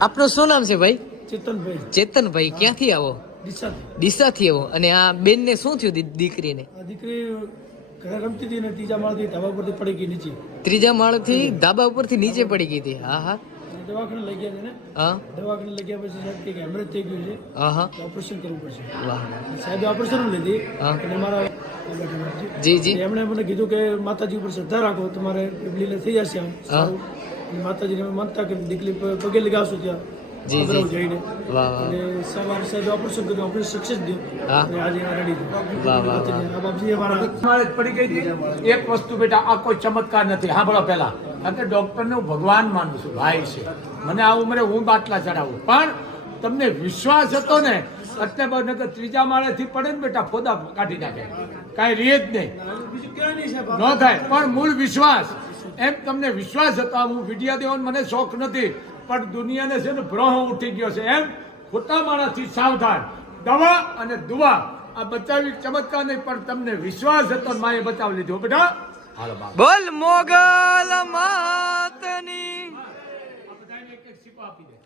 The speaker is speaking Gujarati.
આપનું શું નામ છે ભાઈ? ચેતનભાઈ. ચેતનભાઈ ક્યાંથી આવો? ડીસાથી. આવો. અને આ બેનને શું થયું દીકરીને? દીકરી રમતી હતી ને ત્રીજા માળથી ધાબા પરથી પડી ગઈ નીચે. ત્રીજા માળથી ધાબા ઉપરથી નીચે પડી ગઈ હતી. હા હા. દવાખાને લઈ ગયા ને? હા. દવાખાને લઈ ગયા પછી સાહેબ કે હેમરેજ થઈ ગયું છે. હા હા. ઓપરેશન કરવું પડશે. વાહ. સાહેબે ઓપરેશન લીધી. હા. અને મારા જી જી. એમણે મને કીધું કે માતાજી ઉપર શ્રદ્ધા રાખો. તમારે લીલે થઈ જશે આમ. માતાજીને માનતા કરી દીકરી પ- પગે લગાવશું ત્યાં. જી, જી. જઈને. વાહ વાહ. અને સવારે સાહેબે ઓપરેશન કર્યું ઓપરેશન સક્સેસ થયું અને આજે આ રેડી વાહ, વાહ, વાહ. આ બાપજી અમારા જ પડી ગઈ હતી. એક વસ્તુ બેટા આ કોઈ ચમત્કાર નથી. સાંભળો પહેલા. કારણ કે ડોક્ટરને હું ભગવાન માનું છું ભાઈ છે. મને આ ઉંમરે હું બાટલા ચડાવું. પણ તમને વિશ્વાસ હતો ને અત્યારે બહુ નકર ત્રીજા માળેથી પડે ને બેટા ફોદા કાઢી નાખે. કાંઈ રીએ જ નહીં. ન થાય. પણ મૂળ વિશ્વાસ. એમ તમને વિશ્વાસ હતા હું વિડીયા દેવાનો મને શોખ નથી પણ દુનિયાને છે ને ભ્રહ ઉઠી ગયો છે. એમ ખોટા માણસથી સાવધાન. દવા અને દુવા આ બચાવી ચમત્કાર નહીં પણ તમને વિશ્વાસ હતો માએ બચાવી લીધો. બેટા? હાલો બોલ મોગલ માતની. એક એક આપી દે.